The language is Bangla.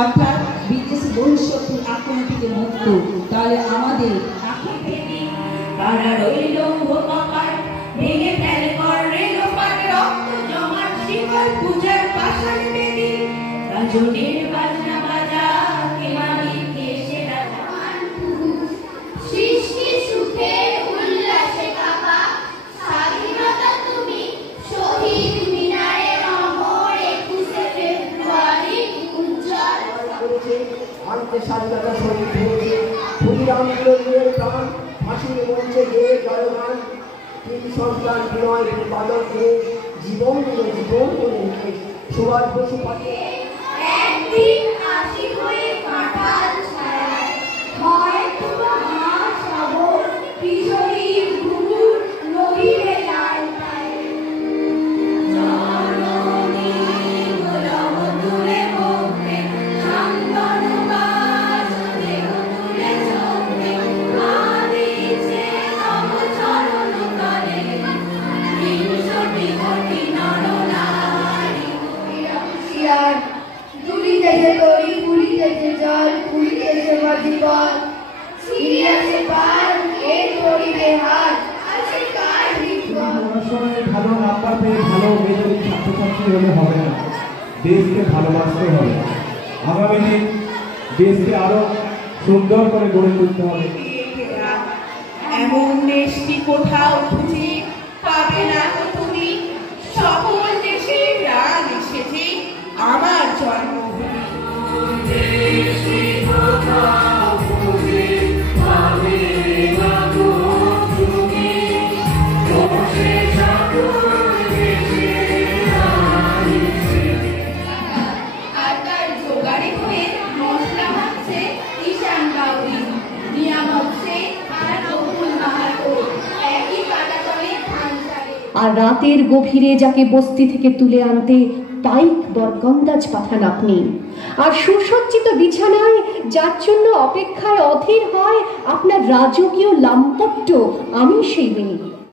অর্থাৎ বিদেশি বহিঃশক্তির আক্রমণ থেকে মুক্ত। তাহলে আমাদের এখন থেকে তারা রইল ভূপাকার ভেঙে ফেলে করে লোপার রক্ত জমাট শিকল পূজার পাশার বেদি রাজনের বাজনা বাজা কে মালিক কে সেরা জামান সৃষ্টি সুখে উল্লাসে কাপা স্বাধীনতা তুমি শহীদ মিনারের অমর 21শে ফেব্রুয়ারি উজ্জ্বল করেছে আনতে স্বাধীনতা শহীদ হয়েছে ক্ষুদিরাম বিরোধীদের প্রাণ ফাঁসির মঞ্চে গিয়ে জয়গান তিন সন্তান বিনয় বাদল করে জীবন বলে সুভাষ বসু পাঠিয়ে একদিন আসি হয়ে কাঁঠাল ছায়ায় হয়তো হাঁস হব কিশোরীর ঘুঘুর নহিলে লাল পায়ে জননী গোলাম দূরে বলতে সান্ত্বন বাজনে তুলে চলতে কাঁদিছে তব চরণ তলে 300 কোটি নরনারী শিয়ার দুলিতেছে তরি পুরিতেছে জল পুরিতেছে জীবন সিরিয়াসে পার এর তরিতে হাত আছে কার হৃদয় পড়াশোনায় ভালো নাম্বার পেয়ে ভালো মেধাবী ছাত্রছাত্রী হলে হবে না, দেশকে ভালোবাসতে হবে। আগামী দিন দেশকে আরো সুন্দর করে গড়ে তুলতে হবে। এমন দেশটি কোথাও খুঁজে পাবে না তুমি, সকল দেশে প্রাণ এসেছে আমার জন্মভূমি। আর তার জোগাড়ে হয়ে মশলা হচ্ছে ঈশান বাউরি নিয়ামত সে আর বকুল মাহাতো একই পাটাতলে ধান চালে আর রাতের গভীরে যাকে বস্তি থেকে তুলে আনতে পাইক বরকন্দাজ পাঠান আপনি, আর সুসজ্জিত বিছানায় যার জন্য অপেক্ষায় অধীর হয় আপনার রাজকীয় লাম্পট্য আমি সেই মেয়ে।